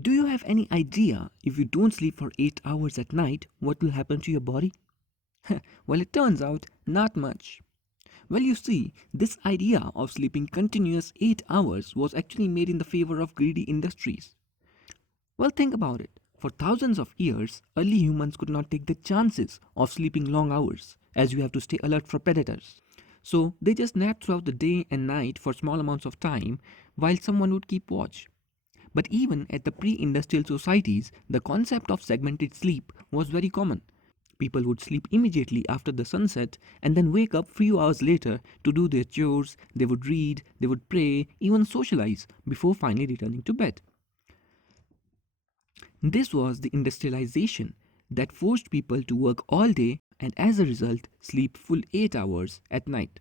Do you have any idea if you don't sleep for 8 hours at night, what will happen to your body? Well, it turns out not much. Well, you see, this idea of sleeping continuous 8 hours was actually made in the favor of greedy industries. Well, think about it. For thousands of years, early humans could not take the chances of sleeping long hours, as you have to stay alert for predators. So they just napped throughout the day and night for small amounts of time while someone would keep watch. But even at the pre industrial societies, the concept of segmented sleep was very common. People would sleep immediately after the sunset and then wake up few hours later to do their chores, they would read, they would pray, even socialize before finally returning to bed. This was the industrialization that forced people to work all day and as a result sleep full 8 hours at night.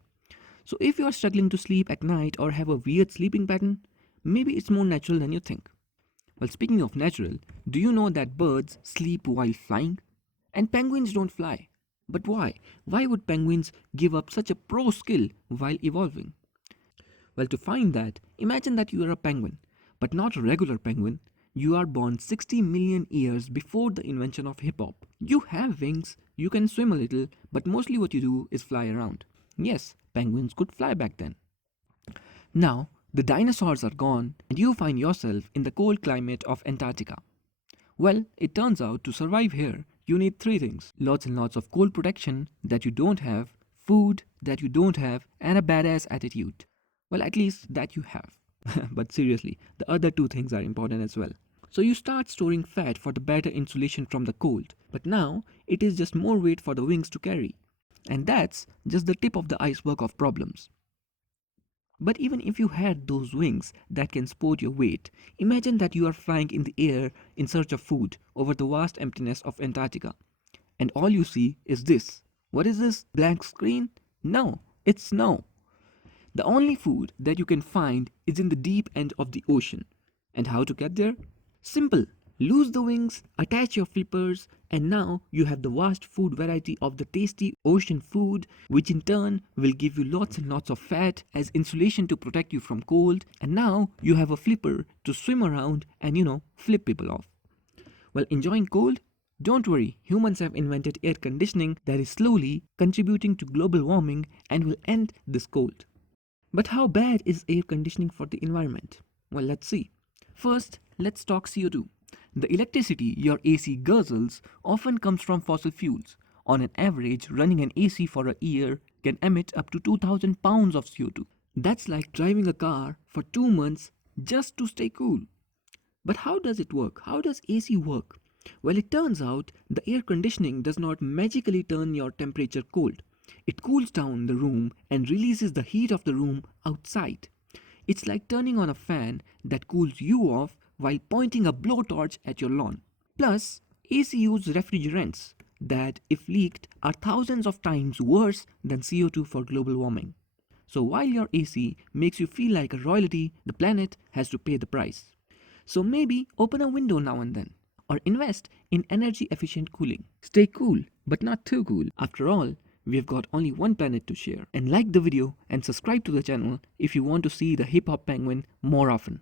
So if you are struggling to sleep at night or have a weird sleeping pattern, maybe it's more natural than you think. Well, speaking of natural, do you know that birds sleep while flying? And penguins don't fly. But why? Why would penguins give up such a pro skill while evolving? Well, to find that, imagine that you are a penguin, but not a regular penguin. You are born 60 million years before the invention of hip hop. You have wings, you can swim a little, but mostly what you do is fly around. Yes, penguins could fly back then. Now, the dinosaurs are gone, and you find yourself in the cold climate of Antarctica. Well, it turns out to survive here, you need three things: lots and lots of cold protection that you don't have, food that you don't have, and a badass attitude. Well, at least that you have. But seriously, the other two things are important as well. So you start storing fat for the better insulation from the cold, but now it is just more weight for the wings to carry. And that's just the tip of the iceberg of problems. But even if you had those wings that can support your weight, imagine that you are flying in the air in search of food over the vast emptiness of Antarctica. And all you see is this. What is this blank screen? No, it's snow. The only food that you can find is in the deep end of the ocean. And how to get there? Simple. Lose the wings, attach your flippers, and now you have the vast food variety of the tasty ocean food, which in turn will give you lots and lots of fat as insulation to protect you from cold. And now you have a flipper to swim around and, flip people off. Well, enjoying cold? Don't worry, humans have invented air conditioning that is slowly contributing to global warming and will end this cold. But how bad is air conditioning for the environment? Well, let's see. First, let's talk CO2. The electricity your AC guzzles often comes from fossil fuels. On an average, running an AC for a year can emit up to 2000 pounds of CO2. That's like driving a car for 2 months just to stay cool. But how does it work? How does AC work? Well, it turns out the air conditioning does not magically turn your temperature cold. It cools down the room and releases the heat of the room outside. It's like turning on a fan that cools you off while pointing a blowtorch at your lawn. Plus, AC use refrigerants that, if leaked, are thousands of times worse than CO2 for global warming. So while your AC makes you feel like a royalty, the planet has to pay the price. So maybe open a window now and then, or invest in energy efficient cooling. Stay cool, but not too cool. After all, we've got only one planet to share. And like the video and subscribe to the channel if you want to see the hip hop penguin more often.